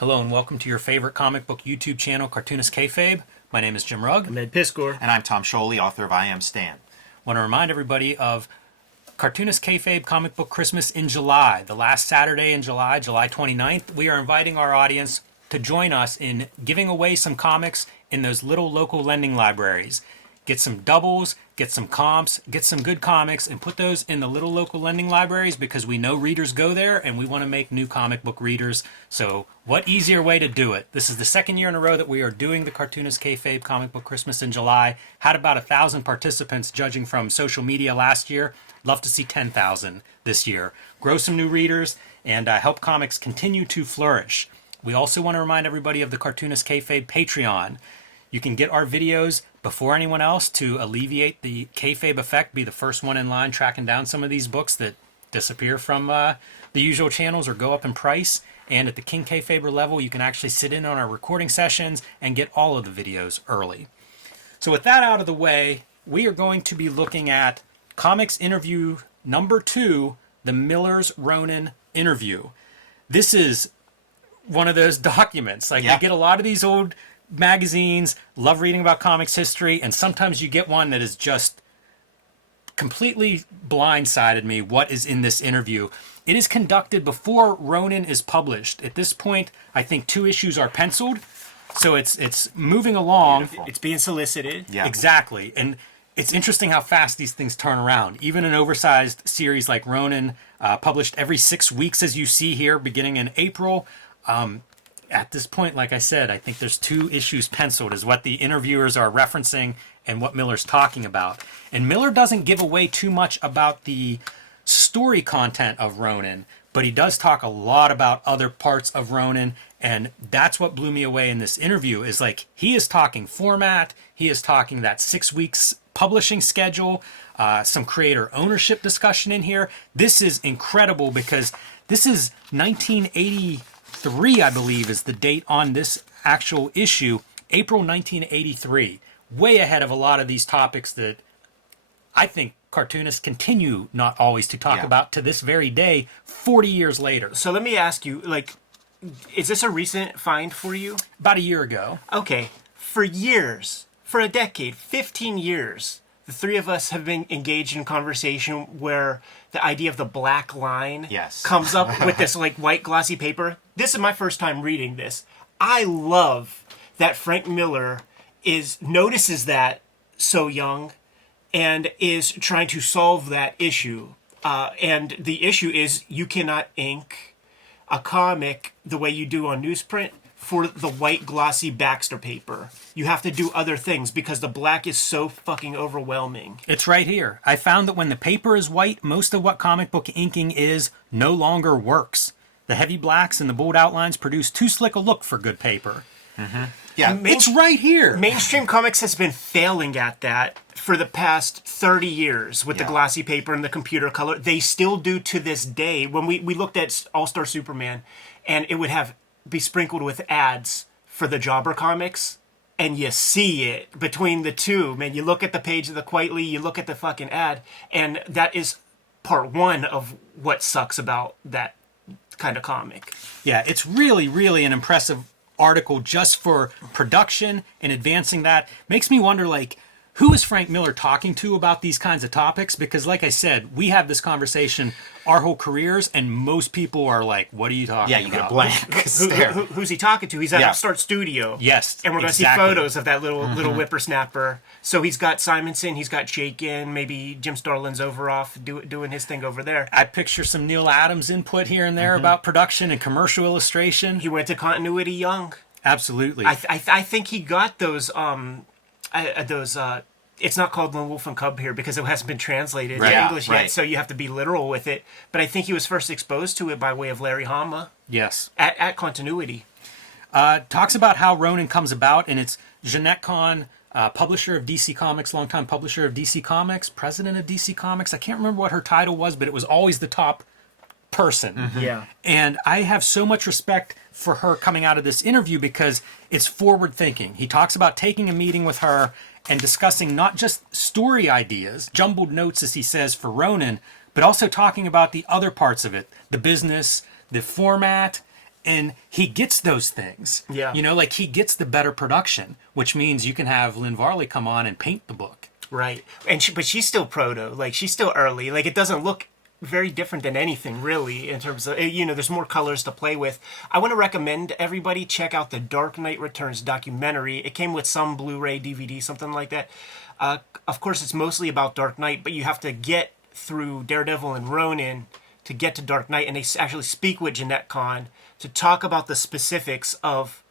Hello and welcome to your favorite comic book YouTube channel, Cartoonist Kayfabe. My name is Jim Rugg. I'm Ed Piskor. And I'm Tom Scholey, author of I Am Stan. Want to remind everybody of Cartoonist Kayfabe Comic Book Christmas in July. The last Saturday in July, July 29th, we are inviting our audience to join us in giving away some comics in those little local lending libraries. Get some doubles, get some comps, get some good comics, and put those in the little local lending libraries because we know readers go there and we want to make new comic book readers. So what easier way to do it? This is the second year in a row that we are doing the Cartoonist Kayfabe Comic Book Christmas in July. Had about 1,000 participants judging from social media last year. Love to see 10,000 this year. Grow some new readers and help comics continue to flourish. We also want to remind everybody of the Cartoonist Kayfabe Patreon. You can get our videos before anyone else to alleviate the kayfabe effect, be the first one in line tracking down some of these books that disappear from the usual channels or go up in price. And at the King Kayfaber level, you can actually sit in on our recording sessions and get all of the videos early. So with that out of the way, we are going to be looking at Comics Interview number 2, the Miller's Ronin interview. This is one of those documents. Like, I get a lot of these old magazines, love reading about comics history, and sometimes you get one that is just completely blindsided me. What is in this interview? It is conducted before Ronin is published. At this point, I think 2 issues are penciled, so it's moving along. Beautiful. It's being solicited. Yeah. Exactly. And it's interesting how fast these things turn around. Even an oversized series like Ronin, published every 6 weeks, as you see here, beginning in April. At this point, like I said, I think there's 2 issues penciled is what the interviewers are referencing and what Miller's talking about. And Miller doesn't give away too much about the story content of Ronin, but he does talk a lot about other parts of Ronin, and that's what blew me away in this interview is like he is talking format, he is talking that 6 weeks publishing schedule, some creator ownership discussion in here. This is incredible because this is 1983, I believe, is the date on this actual issue, April 1983. Way ahead of a lot of these topics that I think cartoonists continue not always to talk about to this very day, 40 years later. So let me ask you, like, is this a recent find for you? About a year ago. Okay. For years, for a decade, 15 years, the 3 of us have been engaged in conversation where the idea of the black line comes up with this like white glossy paper. This is my first time reading this. I love that Frank Miller notices that so young and is trying to solve that issue. And the issue is you cannot ink a comic the way you do on newsprint for the white glossy Baxter paper. You have to do other things because the black is so fucking overwhelming. It's right here. I found that when the paper is white, most of what comic book inking is no longer works. The heavy blacks and the bold outlines produce too slick a look for good paper. Mm-hmm. Yeah, it's right here. Mainstream comics has been failing at that for the past 30 years with the glossy paper and the computer color. They still do to this day. When we looked at All-Star Superman, and it would be sprinkled with ads for the Jobber comics, and you see it between the two. Man, you look at the page of the Quietly, you look at the fucking ad, and that is part 1 of what sucks about that kind of comic. Yeah, it's really, really an impressive article just for production and advancing that. Makes me wonder, like, who is Frank Miller talking to about these kinds of topics? Because like I said, we have this conversation our whole careers, and most people are like, what are you talking about? Yeah, you get a blank stare. Who's he talking to? He's at Upstart Studio. Yes, and we're going to see photos of that little whippersnapper. So he's got Simonson, he's got Jake in, maybe Jim Starlin's doing his thing over there. I picture some Neil Adams input here and there about production and commercial illustration. He went to Continuity Young. Absolutely. I think he got those it's not called Lone Wolf and Cub here because it hasn't been translated in English yet, so you have to be literal with it. But I think he was first exposed to it by way of Larry Hama. Yes. At Continuity. Talks about how Ronin comes about, and it's Jeanette Kahn, publisher of DC Comics, longtime publisher of DC Comics, president of DC Comics. I can't remember what her title was, but it was always the top person. Mm-hmm. Yeah. And I have so much respect for her coming out of this interview because it's forward thinking. He talks about taking a meeting with her and discussing not just story ideas, jumbled notes, as he says, for Ronin, but also talking about the other parts of it, the business, the format, And he gets those things. Yeah. You know, like he gets the better production, which means you can have Lynn Varley come on and paint the book. Right. But she's still proto. Like, she's still early. Like, it doesn't look very different than anything, really, in terms of, you know, there's more colors to play with. I want to recommend everybody check out the Dark Knight Returns documentary. It came with some Blu-ray, DVD, something like that. Of course, it's mostly about Dark Knight, but you have to get through Daredevil and Ronin to get to Dark Knight, and they actually speak with Jeanette Kahn to talk about the specifics of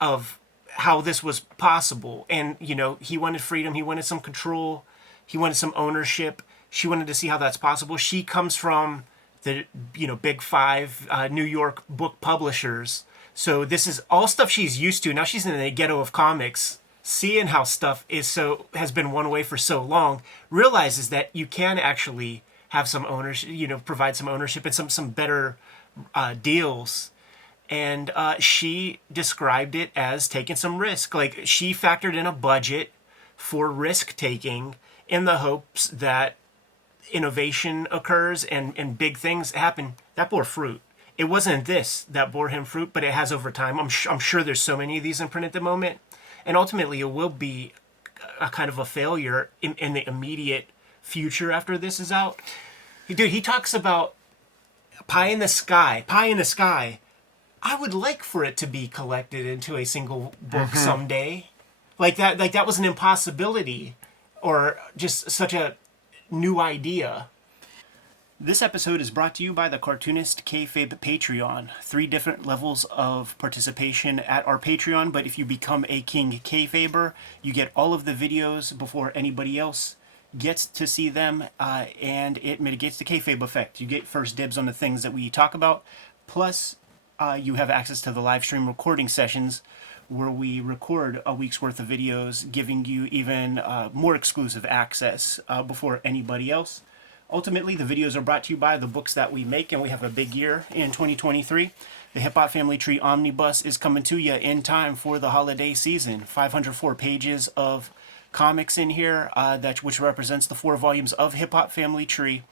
how this was possible. And, you know, he wanted freedom, he wanted some control, he wanted some ownership. She wanted to see how that's possible. She comes from the, you know, big five New York book publishers. So this is all stuff she's used to. Now she's in the ghetto of comics, seeing how stuff has been one way for so long, realizes that you can actually have some ownership, you know, provide some ownership and some better deals. And she described it as taking some risk. Like, she factored in a budget for risk taking in the hopes that innovation occurs and big things happen. That bore fruit. It wasn't this that bore him fruit, but it has over time. I'm sure there's so many of these in print at the moment. And ultimately, it will be a kind of a failure in the immediate future after this is out. Dude, he talks about pie in the sky. I would like for it to be collected into a single book someday. Like that was an impossibility, or just such a new idea. This episode is brought to you by the Cartoonist Kayfabe Patreon. 3 different levels of participation at our Patreon, but if you become a King Kayfaber, you get all of the videos before anybody else gets to see them, and it mitigates the kayfabe effect. You get first dibs on the things that we talk about, plus you have access to the live stream recording sessions where we record a week's worth of videos, giving you even more exclusive access before anybody else. Ultimately, the videos are brought to you by the books that we make, and we have a big year in 2023. The Hip Hop Family Tree Omnibus is coming to you in time for the holiday season. 504 pages of comics in here, which represents the 4 volumes of Hip Hop Family Tree,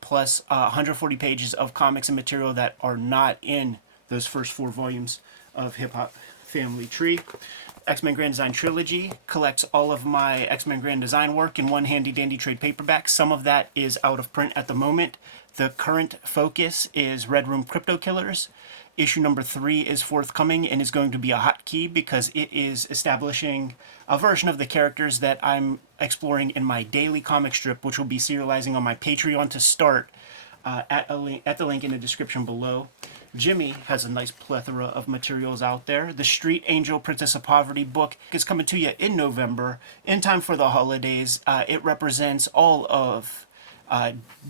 plus 140 pages of comics and material that are not in those first 4 volumes of Hip Hop Family Tree. X-Men Grand Design Trilogy collects all of my X-Men Grand Design work in one handy dandy trade paperback. Some of that is out of print at the moment. The current focus is Red Room Crypto Killers. Issue number 3 is forthcoming and is going to be a hotkey because it is establishing a version of the characters that I'm exploring in my daily comic strip, which will be serializing on my Patreon to start at the link in the description below. Jimmy has a nice plethora of materials out there. The Street Angel Princess of Poverty book is coming to you in November, in time for the holidays. It represents all of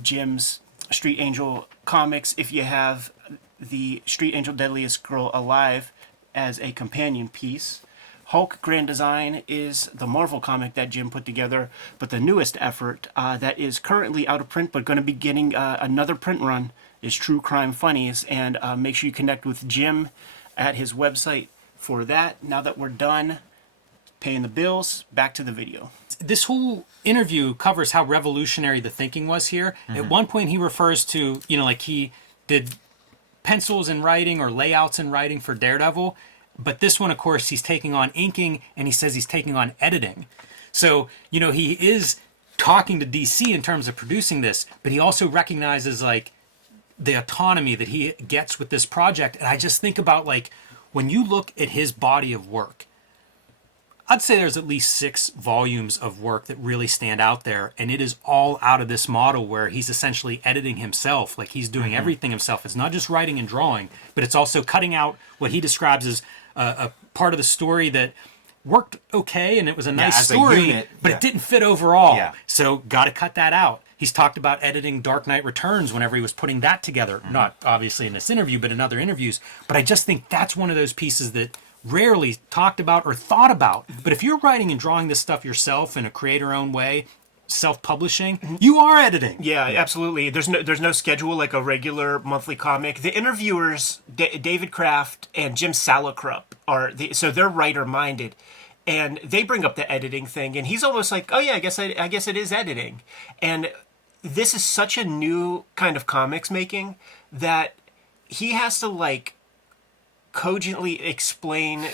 Jim's Street Angel comics. If you have the Street Angel Deadliest Girl Alive as a companion piece. Hulk Grand Design is the Marvel comic that Jim put together, but the newest effort that is currently out of print but going to be getting another print run is True Crime Funnies, and make sure you connect with Jim at his website for that. Now that we're done paying the bills, back to the video. This whole interview covers how revolutionary the thinking was here. At one point he refers to, you know, like he did pencils in writing or layouts in writing for Daredevil, but this one, of course, he's taking on inking, and he says he's taking on editing. So, you know, he is talking to DC in terms of producing this, but he also recognizes, like, the autonomy that he gets with this project. And I just think about, like, when you look at his body of work, I'd say there's at least 6 volumes of work that really stand out there, and it is all out of this model where he's essentially editing himself, like he's doing everything himself. It's not just writing and drawing, but it's also cutting out what he describes as a part of the story that worked okay, and it was a nice story, but it didn't fit overall. So got to cut that out. He's talked about editing Dark Knight Returns whenever he was putting that together, not obviously in this interview, but in other interviews. But I just think that's one of those pieces that rarely talked about or thought about. But if you're writing and drawing this stuff yourself in a creator-owned way, self-publishing, you are editing. Yeah, absolutely. There's no schedule like a regular monthly comic. The interviewers, David Kraft and Jim Salicrup, so they're writer-minded, and they bring up the editing thing, and he's almost like, oh yeah, I guess it is editing. And this is such a new kind of comics making that he has to, like, cogently explain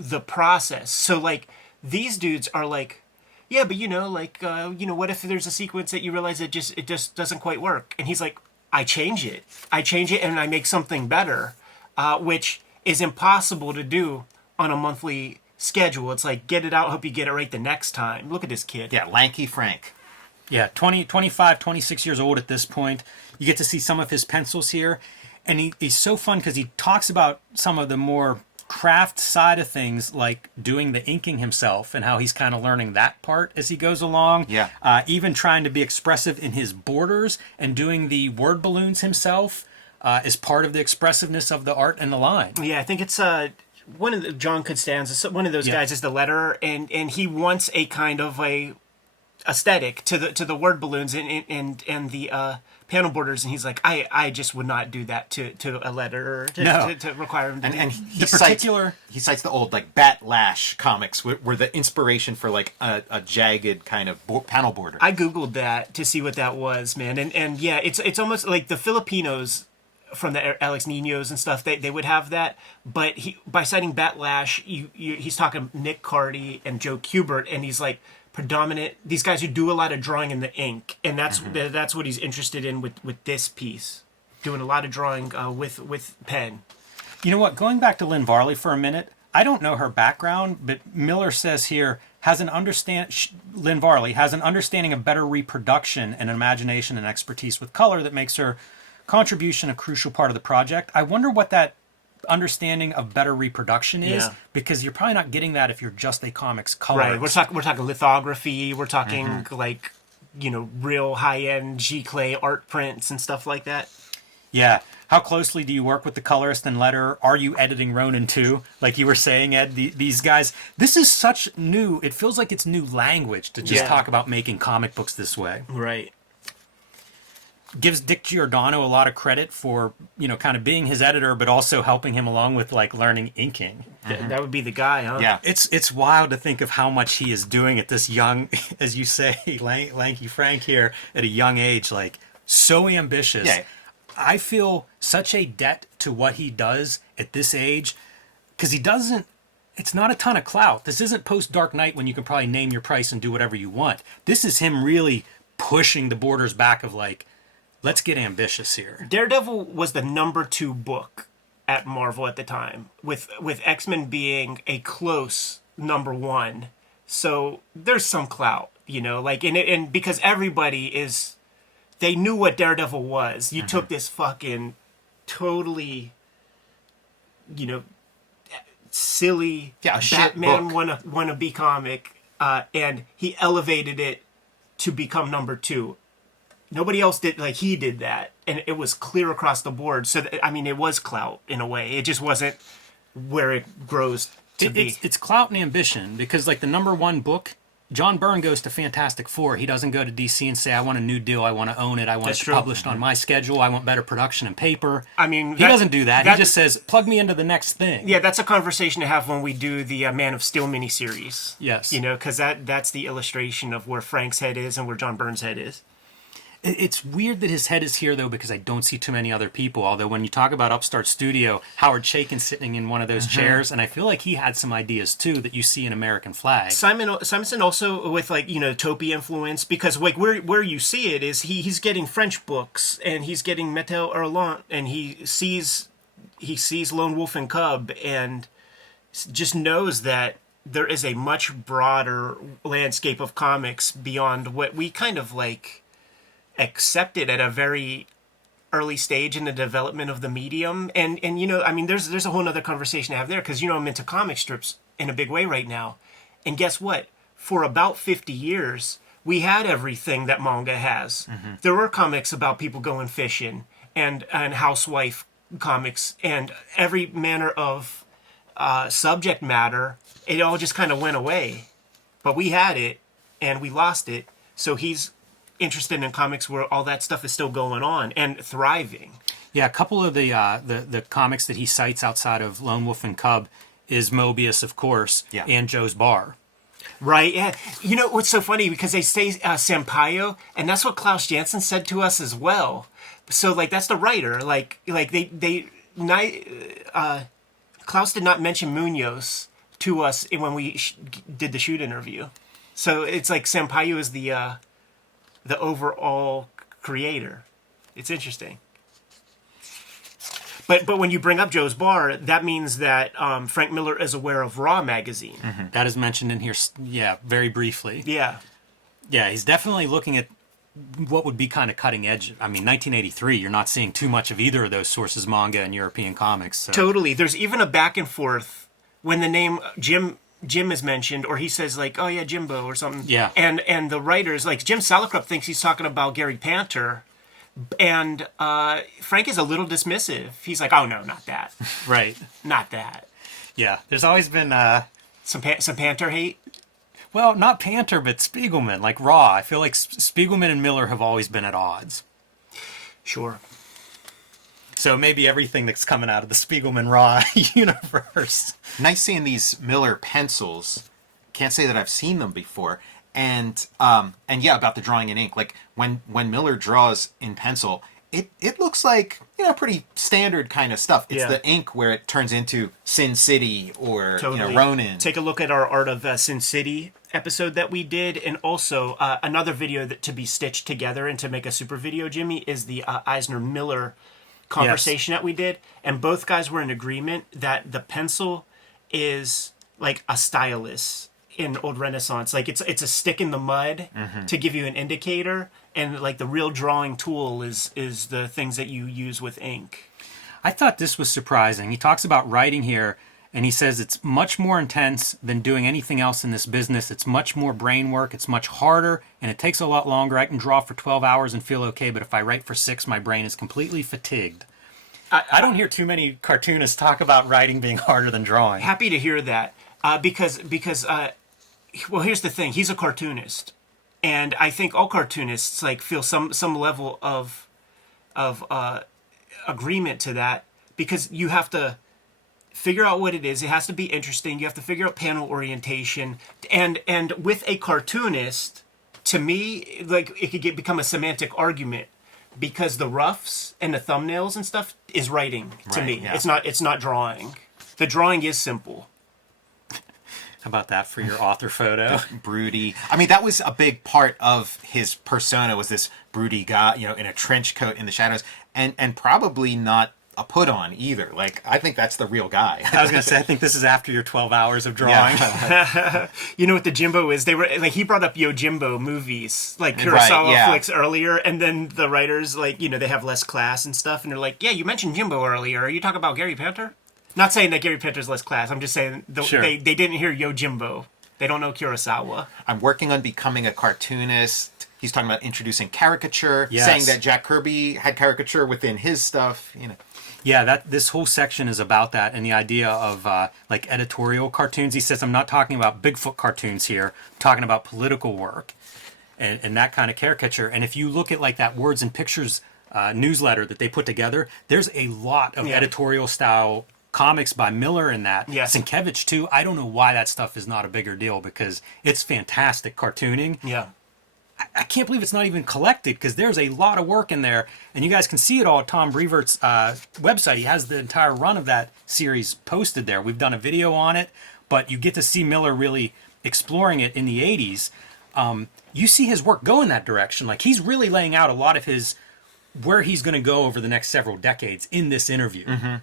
the process. So like these dudes are like, yeah, but what if there's a sequence that you realize it just doesn't quite work? And he's like, I change it, and I make something better, which is impossible to do on a monthly schedule. It's like, get it out, hope you get it right the next time. Look at this kid. Yeah, lanky Frank. Yeah, 25, 26 years old at this point. You get to see some of his pencils here. And he's so fun because he talks about some of the more craft side of things, like doing the inking himself and how he's kind of learning that part as he goes along. Yeah. Even trying to be expressive in his borders and doing the word balloons himself is part of the expressiveness of the art and the line. Yeah, I think it's one of the John Costanza, one of those guys is the letterer, and he wants a kind of a aesthetic to the word balloons and the panel borders, and he's like, I just would not do that to a letterer to require him to and he cites the old like Bat Lash comics were the inspiration for like a jagged kind of panel border. I googled that to see what that was, man, and yeah, it's almost like the Filipinos from the Alex Ninos and stuff, they would have that, but by citing Bat Lash, he's talking Nick Cardy and Joe Kubert, and he's like predominant, these guys who do a lot of drawing in the ink, and that's what he's interested in with this piece, doing a lot of drawing with pen. You know what, going back to Lynn Varley for a minute, I don't know her background, but Miller says here, Lynn Varley has an understanding of better reproduction and imagination and expertise with color that makes her contribution a crucial part of the project. I wonder what that understanding of better reproduction is, because you're probably not getting that if you're just a comics colorist. Right, we're talking lithography, we're talking like, real high-end G-clay art prints and stuff like that. Yeah. How closely do you work with the colorist and letterer? Are you editing Ronin too? Like you were saying, Ed, these guys, this is such new, it feels like it's new language to just talk about making comic books this way. Right. Gives Dick Giordano a lot of credit for, kind of being his editor, but also helping him along with like learning inking. That would be the guy, huh? Yeah. It's wild to think of how much he is doing at this young, as you say, lanky Frank here at a young age, like so ambitious. Yeah. I feel such a debt to what he does at this age, because it's not a ton of clout. This isn't post Dark Knight when you can probably name your price and do whatever you want. This is him really pushing the borders back of like, let's get ambitious here. Daredevil was the number 2 book at Marvel at the time, with X-Men being a close number 1. So there's some clout, and because everybody they knew what Daredevil was. You took this fucking totally, silly Batman wannabe comic, and he elevated it to become number 2. Nobody else did, like he did that, and it was clear across the board. So, it was clout in a way. It just wasn't where it grows to be. It's clout and ambition, because like the number 1 book, John Byrne goes to Fantastic Four. He doesn't go to DC and say, I want a new deal, I want to own it, I want it published on my schedule, I want better production and paper. He doesn't do that. He just says, plug me into the next thing. Yeah, that's a conversation to have when we do the Man of Steel miniseries. Yes. Because that's the illustration of where Frank's head is and where John Byrne's head is. It's weird that his head is here, though, because I don't see too many other people. Although when you talk about Upstart Studio, Howard Chaykin's sitting in one of those chairs, and I feel like he had some ideas, too, that you see in American Flag. Simonson also with, Topy influence, because, where you see it is he's getting French books, and he's getting Metal Hurlant, and he sees Lone Wolf and Cub, and just knows that there is a much broader landscape of comics beyond what we kind of, accepted at a very early stage in the development of the medium, and there's a whole other conversation to have there, because I'm into comic strips in a big way right now, and guess what? For about 50 years, we had everything that manga has. There were comics about people going fishing, and housewife comics, and every manner of subject matter. It all just kind of went away, but we had it, and we lost it. So he's interested in comics where all that stuff is still going on and thriving. Yeah, a couple of the comics that he cites outside of Lone Wolf and Cub is Mobius, of course, and Joe's Bar. Right, yeah. What's so funny, because they say Sampaio, and that's what Klaus Janson said to us as well. So, that's the writer. Klaus did not mention Munoz to us when we did the shoot interview. So it's like Sampaio is the overall creator. It's interesting. But when you bring up Joe's Bar, that means that Frank Miller is aware of Raw magazine. Mm-hmm. That is mentioned in here, very briefly. Yeah. Yeah, he's definitely looking at what would be kind of cutting edge. I mean, 1983, you're not seeing too much of either of those sources, manga and European comics. So. Totally. There's even a back and forth when the name Jim is mentioned, or he says like, "Oh yeah, Jimbo" or something. Yeah. And the writers, like Jim Salicrup, thinks he's talking about Gary Panter, and Frank is a little dismissive. He's like, "Oh no, not that." Right. Not that. Yeah. There's always been some Panter hate. Well, not Panter, but Spiegelman, like Raw. I feel like Spiegelman and Miller have always been at odds. Sure. So maybe everything that's coming out of the Spiegelman Raw universe. Nice seeing these Miller pencils. Can't say that I've seen them before. And yeah, about the drawing in ink. Like when Miller draws in pencil, it looks like, pretty standard kind of stuff. It's the ink where it turns into Sin City or Ronin. Take a look at our Art of Sin City episode that we did, and also another video that to be stitched together and to make a super video, Jimmy, is the Eisner Miller conversation that we did, and both guys were in agreement that the pencil is like a stylus in old Renaissance. Like it's a stick in the mud to give you an indicator, and like the real drawing tool is the things that you use with ink. I thought this was surprising. He talks about writing here, and he says it's much more intense than doing anything else in this business. It's much more brain work. It's much harder, and it takes a lot longer. I can draw for 12 hours and feel okay, but if I write for 6, my brain is completely fatigued. I don't hear too many cartoonists talk about writing being harder than drawing. Happy to hear that, because well, here's the thing. He's a cartoonist, and I think all cartoonists like feel some level of agreement to that, because you have to figure out what it is. It has to be interesting. You have to figure out panel orientation, and with a cartoonist, to me, like it could become a semantic argument, because the roughs and the thumbnails and stuff is writing to me. Yeah. It's not drawing. The drawing is simple. How about that for your author photo? Broody. I mean, that was a big part of his persona, was this broody guy, in a trench coat in the shadows, and probably not a put on either. Like, I think that's the real guy. I was going to say, I think this is after your 12 hours of drawing. Yeah. You know what the Jimbo is? They were like, he brought up Yojimbo movies, like Kurosawa flicks earlier, and then the writers, like, they have less class and stuff, and they're like, yeah, you mentioned Jimbo earlier. Are you talking about Gary Panter? Not saying that Gary Panter's less class. I'm just saying they didn't hear Yojimbo. They don't know Kurosawa. I'm working on becoming a cartoonist. He's talking about introducing caricature, saying that Jack Kirby had caricature within his stuff. Yeah, this whole section is about that, and the idea of like editorial cartoons. He says, I'm not talking about Bigfoot cartoons here. I'm talking about political work and that kind of caricature. And if you look at like that Words and Pictures newsletter that they put together, there's a lot of editorial style comics by Miller in that. Yes. Sienkiewicz too. I don't know why that stuff is not a bigger deal, because it's fantastic cartooning. Yeah. I can't believe it's not even collected, because there's a lot of work in there, and you guys can see it all at Tom Brevert's website. He has the entire run of that series posted there. We've done a video on it, but you get to see Miller really exploring it in the 80s. You see his work go in that direction. Like, he's really laying out a lot of where he's going to go over the next several decades in this interview. Mm-hmm.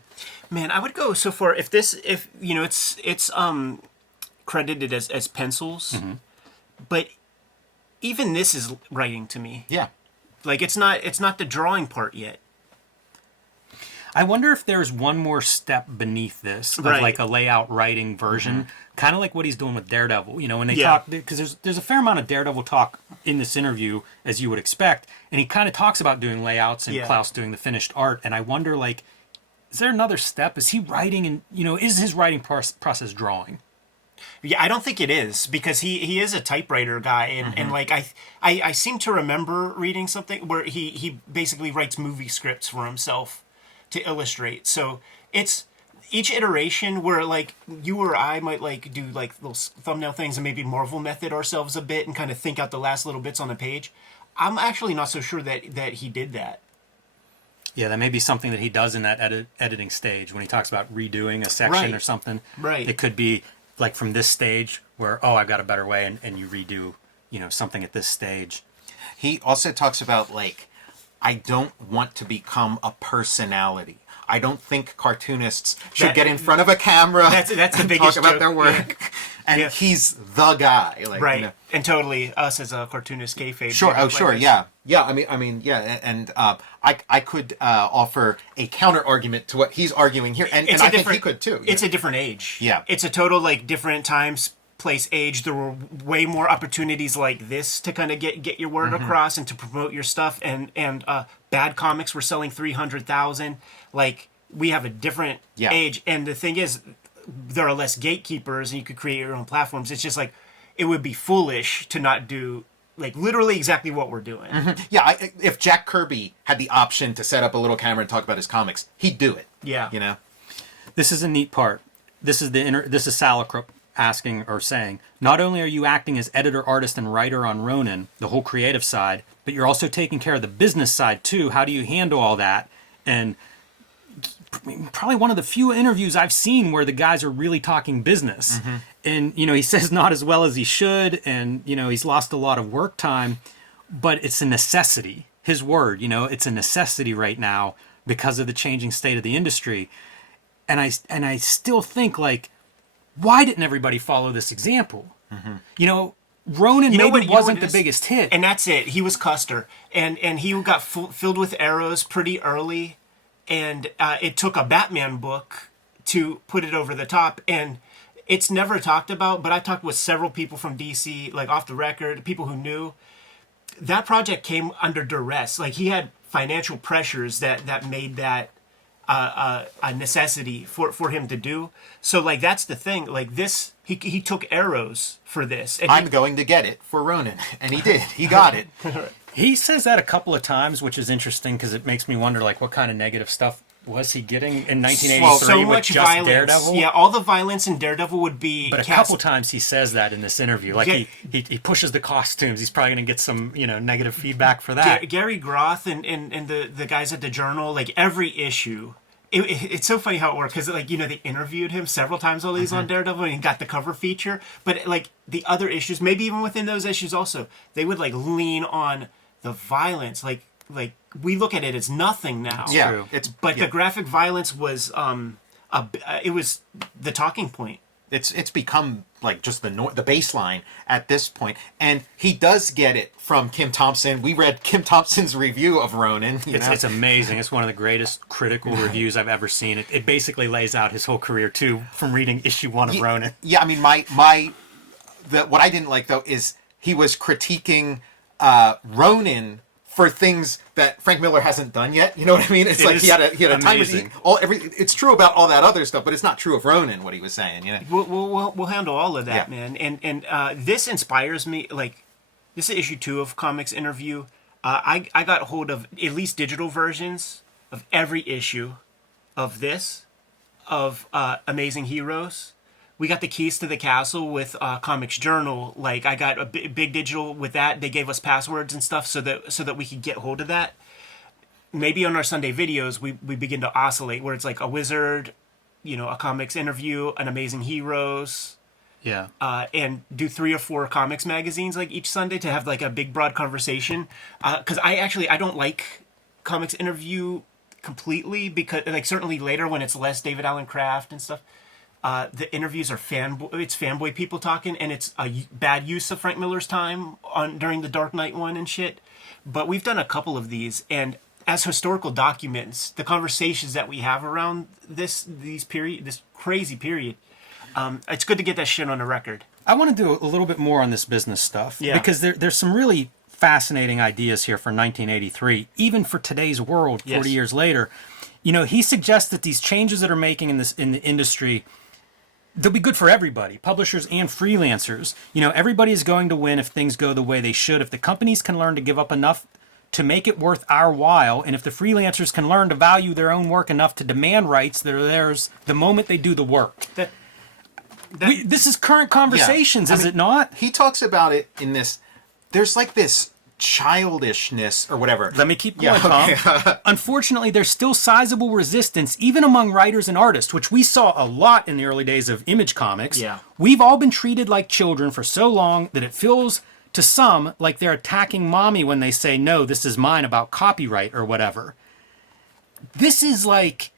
Man, I would go so far if it's credited as pencils, but even this is writing to me. Yeah. Like it's not the drawing part yet. I wonder if there's one more step beneath this of like a layout writing version, kind of like what he's doing with Daredevil. When they talk, because there's a fair amount of Daredevil talk in this interview, as you would expect, and he kind of talks about doing layouts and Klaus doing the finished art. And I wonder, like, is there another step? Is he writing, and is his writing process drawing? Yeah, I don't think it is, because he is a typewriter guy, and like I seem to remember reading something where he basically writes movie scripts for himself to illustrate. So it's each iteration where like you or I might like do like little thumbnail things and maybe Marvel method ourselves a bit and kind of think out the last little bits on the page. I'm actually not so sure that he did that. Yeah, that may be something that he does in that editing stage when he talks about redoing a section or something. Right. It could be like from this stage where, oh, I've got a better way, and you redo, something at this stage. He also talks about, like, I don't want to become a personality. I don't think cartoonists should get in front of a camera that's the and biggest talk about joke. their work. And he's the guy. Like, right. And totally us as a cartoonist kayfabe. Sure. Oh, sure. Yeah. Yeah. I mean, yeah. And I could offer a counter argument to what he's arguing here, and I think he could too. It's a different age. Yeah. It's a total different times, place, age. There were way more opportunities like this to kind of get your word across and to promote your stuff. And bad comics were selling 300,000. Like, we have a different age. And the thing is, there are less gatekeepers and you could create your own platforms. It's just like, it would be foolish to not do like literally exactly what we're doing. Yeah, if Jack Kirby had the option to set up a little camera and talk about his comics, he'd do it. Yeah. This is a neat part. This is Salakrup asking or saying, not only are you acting as editor, artist, and writer on Ronin, the whole creative side, but you're also taking care of the business side too. How do you handle all that? And probably one of the few interviews I've seen where the guys are really talking business. And, he says not as well as he should, and, he's lost a lot of work time, but it's a necessity. His word, it's a necessity right now because of the changing state of the industry. And I still think, like, why didn't everybody follow this example? Ronin maybe wasn't the biggest hit. And that's it. He was Custer. And he got filled with arrows pretty early. And it took a Batman book to put it over the top. And it's never talked about, but I talked with several people from DC, like off the record, people who knew. That project came under duress. Like, he had financial pressures that made that a necessity for him to do. So, like, that's the thing. Like, this, he took arrows for this. And I'm going to get it for Ronin. And he did. He got it. He says that a couple of times, which is interesting because it makes me wonder, like, what kind of negative stuff was he getting in 1983 with just violence. Daredevil? Yeah, all the violence in Daredevil would be But a couple times he says that in this interview. Like, he pushes the costumes. He's probably going to get some, negative feedback for that. Gary Groth and the guys at the Journal, like, every issue... It's so funny how it worked because, like, they interviewed him several times while he's on Daredevil and he got the cover feature. But, like, the other issues, maybe even within those issues also, they would, like, lean on the violence. Like we look at it as nothing now. Yeah, but the graphic violence was it was the talking point. It's become like just the baseline at this point, and he does get it from Kim Thompson. We read Kim Thompson's review of Ronin. It's amazing. It's one of the greatest critical reviews I've ever seen. It basically lays out his whole career too, from reading issue 1 of Ronin. Yeah, I mean, what I didn't like though is he was critiquing Ronin for things that Frank Miller hasn't done yet. You know what I mean? It's like he had a time. It's true about all that other stuff, but it's not true of Ronin. What he was saying, We'll handle all of that, man. And this inspires me. Like, this is issue 2 of Comics Interview. I got hold of at least digital versions of every issue of this, of Amazing Heroes. We got the keys to the castle with Comics Journal. Like, I got a big digital with that. They gave us passwords and stuff so that we could get hold of that. Maybe on our Sunday videos, we begin to oscillate where it's like a wizard, a Comics Interview, an Amazing Heroes. Yeah. And do 3 or 4 comics magazines like each Sunday to have like a big broad conversation. Because I don't like Comics Interview completely because, like, certainly later when it's less David Allen Kraft and stuff. The interviews are fanboy people talking, and it's a bad use of Frank Miller's time during the Dark Knight one and shit. But we've done a couple of these, and as historical documents, the conversations that we have around this crazy period, it's good to get that shit on the record. I want to do a little bit more on this business stuff because there's some really fascinating ideas here for 1983, even for today's world, 40 years later. He suggests that these changes that are making in the industry, they'll be good for everybody, publishers and freelancers. Everybody is going to win if things go the way they should. If the companies can learn to give up enough to make it worth our while, and if the freelancers can learn to value their own work enough to demand rights that are theirs the moment they do the work. This is current conversations, is it not? He talks about it in this. There's like this childishness or whatever. Let me keep going, Tom. Unfortunately, there's still sizable resistance, even among writers and artists, which we saw a lot in the early days of Image Comics. Yeah. We've all been treated like children for so long that it feels to some like they're attacking mommy when they say, no, this is mine about copyright or whatever. This is like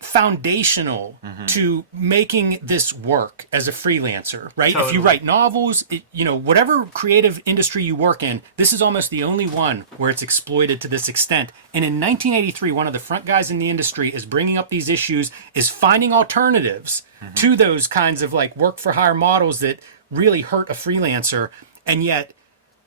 foundational to making this work as a freelancer, right? Totally. If you write novels, whatever creative industry you work in, this is almost the only one where it's exploited to this extent. And in 1983, one of the front guys in the industry is bringing up these issues, is finding alternatives to those kinds of like work for hire models that really hurt a freelancer. And yet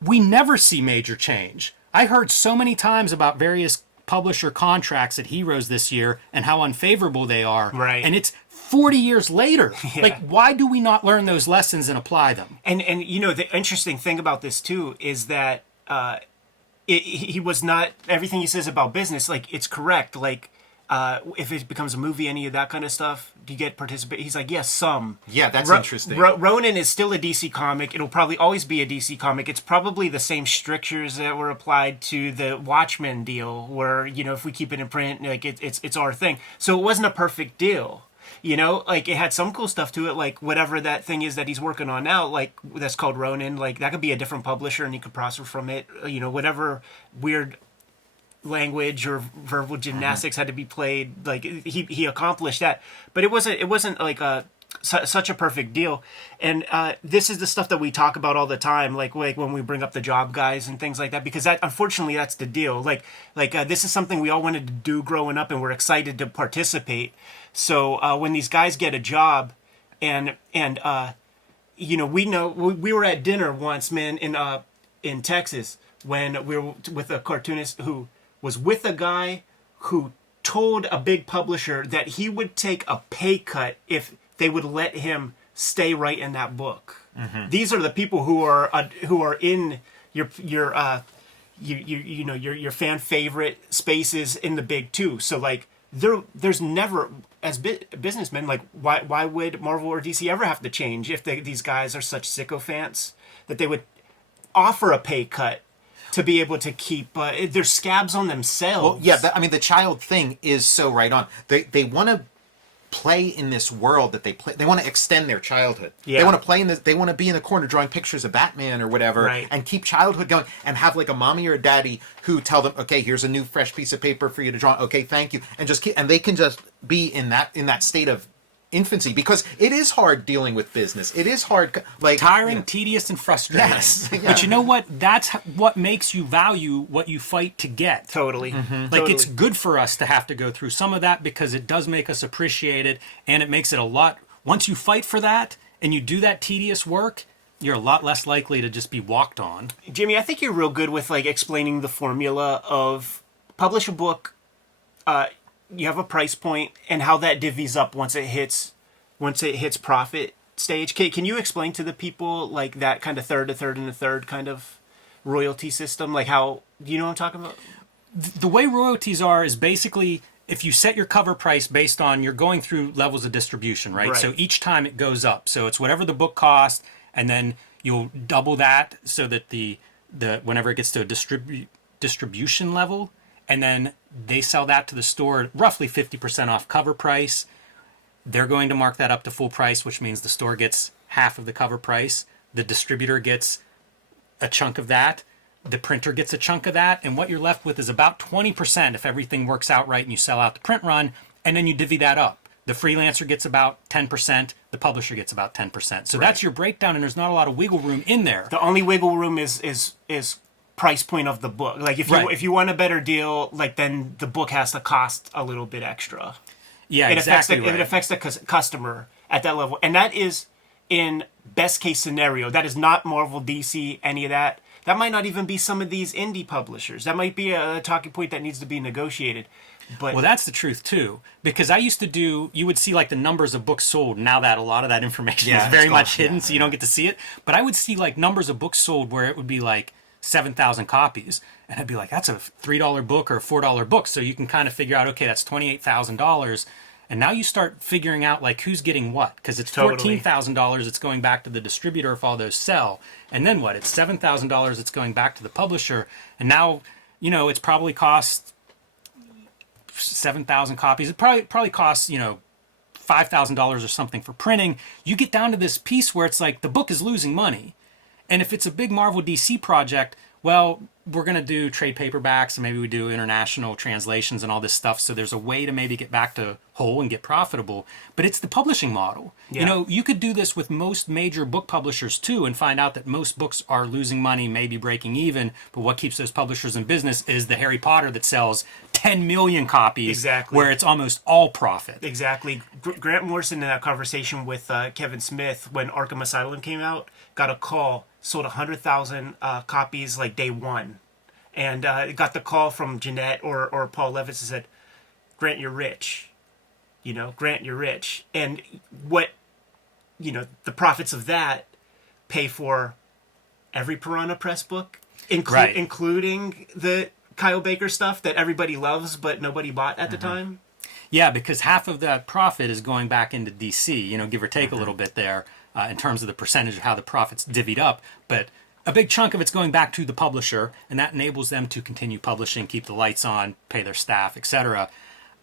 we never see major change. I heard so many times about various publisher contracts at Heroes this year and how unfavorable they are. Right. And it's 40 years later. Yeah. Like, why do we not learn those lessons and apply them? And the interesting thing about this too is that he was not, everything he says about business, like, it's correct. Like, if it becomes a movie, any of that kind of stuff, do you get participate? He's like, yes, some. Yeah, that's interesting. Ronin is still a DC comic. It'll probably always be a DC comic. It's probably the same strictures that were applied to the Watchmen deal, where, if we keep it in print, like it's our thing. So it wasn't a perfect deal. Like, it had some cool stuff to it, like whatever that thing is that he's working on now, like that's called Ronin, like that could be a different publisher and he could prosper from it. Whatever weird language or verbal gymnastics had to be played, like he accomplished that, but it wasn't like such a perfect deal. And this is the stuff that we talk about all the time, like when we bring up the job guys and things like that, because that, unfortunately, that's the deal. Like this is something we all wanted to do growing up and we're excited to participate. So when these guys get a job and we were at dinner once, man, in Texas, when we were with a cartoonist who was with a guy who told a big publisher that he would take a pay cut if they would let him stay right in that book. These are the people who are in your fan favorite spaces in the big two. So like there's never, as businessmen, like why would Marvel or DC ever have to change if these guys are such sycophants that they would offer a pay cut to be able to keep their scabs on themselves? Well, yeah, the child thing is so right on. They want to play in this world that they play. They want to extend their childhood. Yeah. They want to play in this. They want to be in the corner drawing pictures of Batman or whatever, right, and keep childhood going. And have like a mommy or a daddy who tell them, okay, here's a new fresh piece of paper for you to draw. Okay, thank you, and just keep. And they can just be in that state of infancy, because it is hard dealing with business. It is hard, like tiring, tedious, and frustrating. Yes. Yeah. But you know what? That's what makes you value what you fight to get. Totally. Like, Totally. it's good for us to have to go through some of that, because it does make us appreciate it, and it makes it a lot. Once you fight for that and you do that tedious work, you're a lot less likely to just be walked on. Jimmy, I think you're real good with like explaining the formula of publish a book, you have a price point, and how that divvies up once it hits profit stage. Can you explain to the people like that kind of third, a third, and a third kind of royalty system? Like, how, do you know what I'm talking about? The way royalties are is basically, if you set your cover price based on, you're going through levels of distribution, right? So each time it goes up. So it's whatever the book costs, and then you'll double that so that the whenever it gets to a distribution level, and then they sell that to the store roughly 50% off cover price. They're going to mark that up to full price, which means the store gets half of the cover price. The distributor gets a chunk of that. The printer gets a chunk of that. And what you're left with is about 20% if everything works out right and you sell out the print run. And then you divvy that up. The freelancer gets about 10%. The publisher gets about 10%. So that's your breakdown, and there's not a lot of wiggle room in there. The only wiggle room is price point of the book. Like, if you want a better deal, like, then the book has to cost a little bit extra. Yeah, It affects the customer at that level. And that is in best case scenario. That is not Marvel, DC, any of that. That might not even be some of these indie publishers. That might be a talking point that needs to be negotiated. But well, that's the truth too, because I used to you would see like the numbers of books sold. Now that a lot of that information is very much hidden, so you don't get to see it. But I would see like numbers of books sold where it would be like 7,000 copies, and I'd be like, that's a $3 book or a $4 book. So you can kind of figure out, okay, that's $28,000, And now you start figuring out like who's getting what, because it's $14,000 it's going back to the distributor if all those sell, and then what? It's $7,000 it's going back to the publisher, and now it's probably cost 7,000 copies. It probably costs $5,000 or something for printing. You get down to this piece where it's like the book is losing money, and if it's a big Marvel DC project, well, we're going to do trade paperbacks and maybe we do international translations and all this stuff. So there's a way to maybe get back to whole and get profitable. But it's the publishing model. Yeah. You could do this with most major book publishers too and find out that most books are losing money, maybe breaking even. But what keeps those publishers in business is the Harry Potter that sells 10 million copies, exactly, where it's almost all profit. Exactly. Grant Morrison, in that conversation with Kevin Smith when Arkham Asylum came out, got a call, sold 100,000 copies like day one. And got the call from Jeanette or Paul Levitz and said, Grant, you're rich. Grant, you're rich. And what, the profits of that pay for every Piranha Press book, including the Kyle Baker stuff that everybody loves but nobody bought at the time. Yeah, because half of that profit is going back into DC, give or take a little bit there in terms of the percentage of how the profit's divvied up. But a big chunk of it's going back to the publisher, and that enables them to continue publishing, keep the lights on, pay their staff, etc.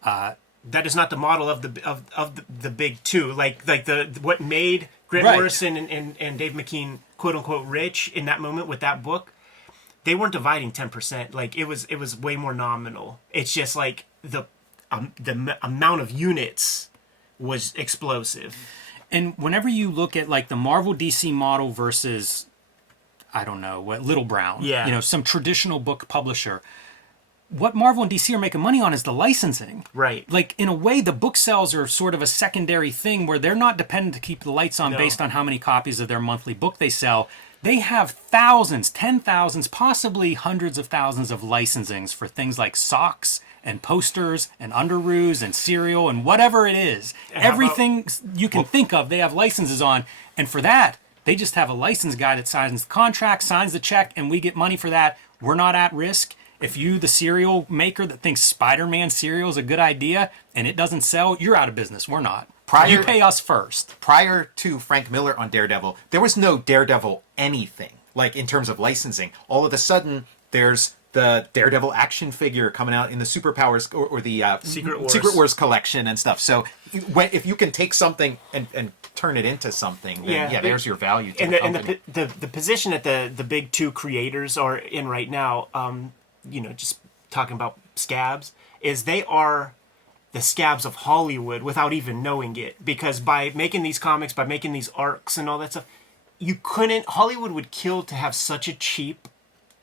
That is not the model of the big two. Like what made Grant Morrison and Dave McKean quote unquote rich in that moment with that book. They weren't dividing 10%. Like it was way more nominal. It's just like the amount of units was explosive. And whenever you look at like the Marvel DC model versus, I don't know, what Little Brown, some traditional book publisher, what Marvel and DC are making money on is the licensing. Right. Like, in a way, the book sales are sort of a secondary thing where they're not dependent to keep the lights on based on how many copies of their monthly book they sell. They have thousands, 10,000s, possibly hundreds of thousands of licensings for things like socks and posters and underoos and cereal and whatever it is. Everything you can think of, they have licenses on. And for that, they just have a license guy that signs the contract, signs the check, and we get money for that. We're not at risk. If you, the cereal maker that thinks Spider-Man cereal is a good idea and it doesn't sell, you're out of business. We're not. You pay us first. Prior to Frank Miller on Daredevil, there was no Daredevil anything, like in terms of licensing. All of a sudden, there's the Daredevil action figure coming out in the Superpowers or the Secret Wars collection and stuff. So if you can take something and turn it into something, then there's your value to the company. And the position that the big two creators are in right now, just talking about scabs, is they are the scabs of Hollywood without even knowing it. Because by making these comics, by making these arcs and all that stuff, Hollywood would kill to have such a cheap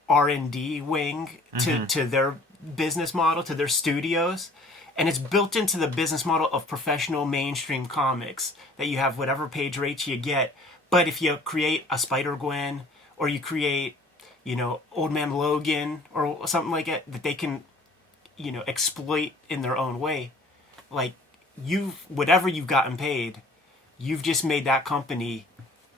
R&D wing to their business model, to their studios. And it's built into the business model of professional mainstream comics that you have whatever page rates you get. But if you create a Spider-Gwen or you create, Old Man Logan or something like that they can, exploit in their own way, like whatever you've gotten paid, you've just made that company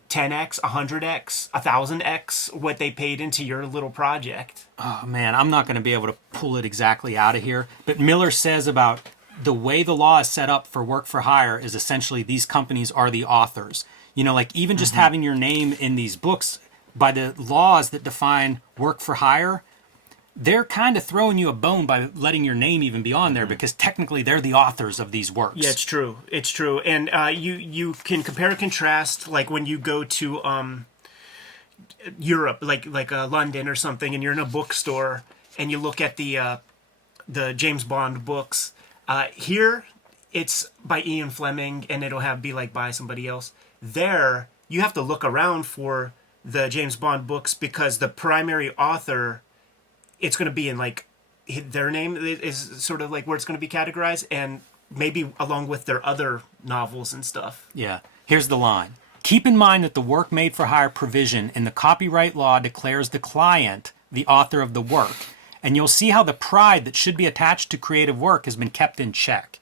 10x, 100x, 1000x what they paid into your little project. Oh man, I'm not going to be able to pull it exactly out of here. But Miller says about the way the law is set up for work for hire is essentially these companies are the authors. Like even just having your name in these books, by the laws that define work for hire, they're kind of throwing you a bone by letting your name even be on there because technically they're the authors of these works. Yeah, it's true. It's true. And you can compare and contrast, like when you go to Europe, like London or something, and you're in a bookstore and you look at the James Bond books. Here, it's by Ian Fleming, and it'll be by somebody else. There, you have to look around for the James Bond books because the primary author, it's going to be in their name is sort of like where it's going to be categorized, and maybe along with their other novels and stuff. Yeah. Here's the line. Keep in mind that the work made for hire provision in the copyright law declares the client the author of the work, and you'll see how the pride that should be attached to creative work has been kept in check.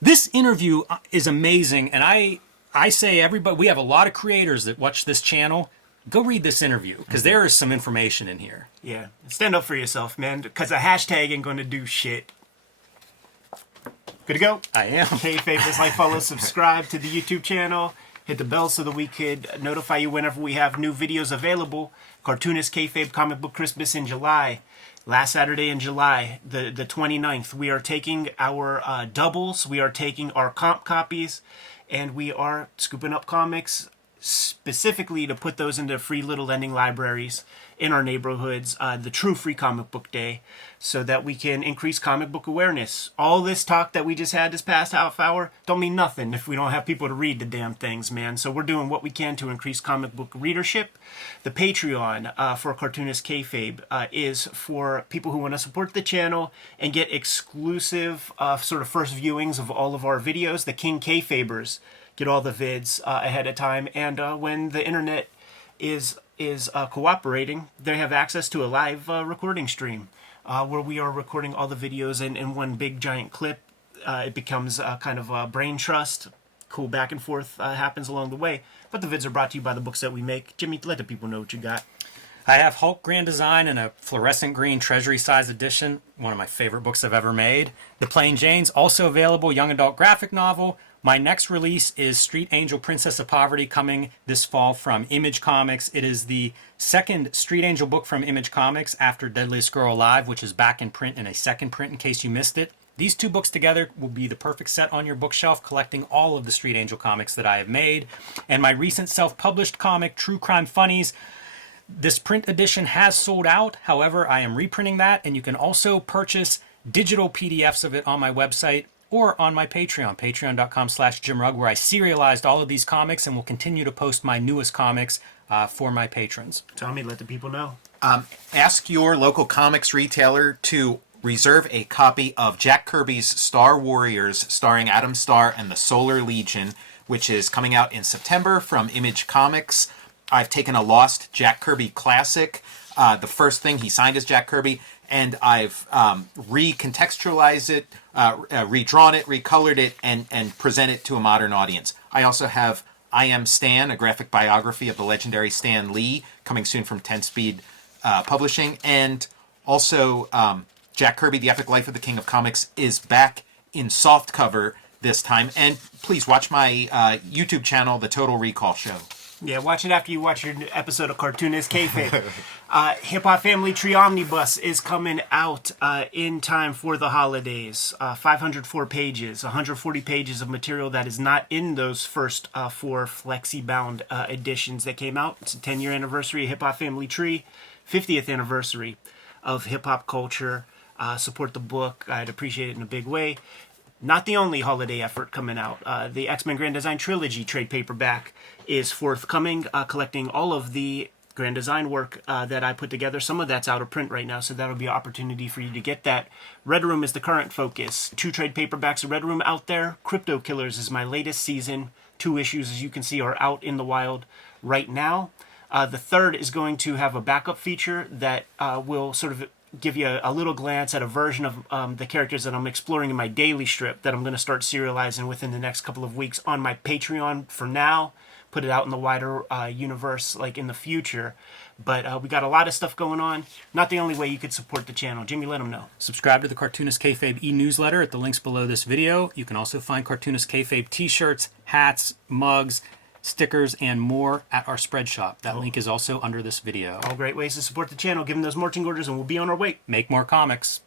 This interview is amazing, and I say everybody, we have a lot of creators that watch this channel. Go read this interview because there is some information in here. Yeah, stand up for yourself, man, because a hashtag ain't going to do shit. Good to go? I am. Kayfabe is like, follow, subscribe to the YouTube channel. Hit the bell so that we could notify you whenever we have new videos available. Cartoonist Kayfabe Comic Book Christmas in July. Last Saturday in July, the 29th, we are taking our doubles. We are taking our comp copies. And we are scooping up comics specifically to put those into free little lending libraries in our neighborhoods, the true free comic book day, so that we can increase comic book awareness. All this talk that we just had this past half hour don't mean nothing if we don't have people to read the damn things, man. So we're doing what we can to increase comic book readership. The Patreon for Cartoonist Kayfabe is for people who want to support the channel and get exclusive sort of first viewings of all of our videos. The King Kayfabers get all the vids ahead of time, and when the internet is cooperating, they have access to a live recording stream where we are recording all the videos in one big giant clip. It becomes kind of a brain trust. Cool back and forth happens along the way. But the vids are brought to you by the books that we make. Jimmy, let the people know what you got. I have Hulk Grand Design in a fluorescent green treasury size edition, one of my favorite books I've ever made. The Plain Jane's also available, young adult graphic novel. My next release is Street Angel Princess of Poverty, coming this fall from Image Comics. It is the second Street Angel book from Image Comics after Deadliest Girl Alive, which is back in print in a second print in case you missed it. These two books together will be the perfect set on your bookshelf, collecting all of the Street Angel comics that I have made. And my recent self-published comic, True Crime Funnies, this print edition has sold out. However, I am reprinting that, and you can also purchase digital PDFs of it on my website or on my Patreon, patreon.com/JimRugg, where I serialized all of these comics and will continue to post my newest comics for my patrons. Tommy, let the people know. Ask your local comics retailer to reserve a copy of Jack Kirby's Star Warriors, starring Adam Starr and the Solar Legion, which is coming out in September from Image Comics. I've taken a lost Jack Kirby classic, the first thing he signed as Jack Kirby, and I've recontextualized it, redrawn it, recolored it, and present it to a modern audience. I also have I Am Stan, a graphic biography of the legendary Stan Lee, coming soon from 10 Speed Publishing. And also Jack Kirby, The Epic Life of the King of Comics, is back in softcover this time. And please watch my YouTube channel, The Total Recall Show. Yeah, watch it after you watch your episode of Cartoonist Kayfabe. Hip Hop Family Tree Omnibus is coming out in time for the holidays. 504 pages, 140 pages of material that is not in those first four flexi-bound editions that came out. It's a 10-year anniversary of Hip Hop Family Tree, 50th anniversary of hip-hop culture. Support the book. I'd appreciate it in a big way. Not the only holiday effort coming out. The X-Men Grand Design Trilogy trade paperback is forthcoming, collecting all of the Grand Design work that I put together. Some of that's out of print right now, so that'll be an opportunity for you to get that. Red Room is the current focus. 2 trade paperbacks of Red Room out there. Crypto Killers is my latest season. 2 issues, as you can see, are out in the wild right now. The third is going to have a backup feature that will sort of give you a little glance at a version of the characters that I'm exploring in my daily strip that I'm going to start serializing within the next couple of weeks on my Patreon for now. Put it out in the wider universe like in the future. But we got a lot of stuff going on. Not the only way you could support the channel. Jimmy, let them know. Subscribe to the Cartoonist Kayfabe e-newsletter at the links below this video. You can also find Cartoonist Kayfabe t-shirts, hats, mugs, stickers, and more at our spread shop. That link is also under this video. All great ways to support the channel. Give them those marching orders and we'll be on our way. Make more comics.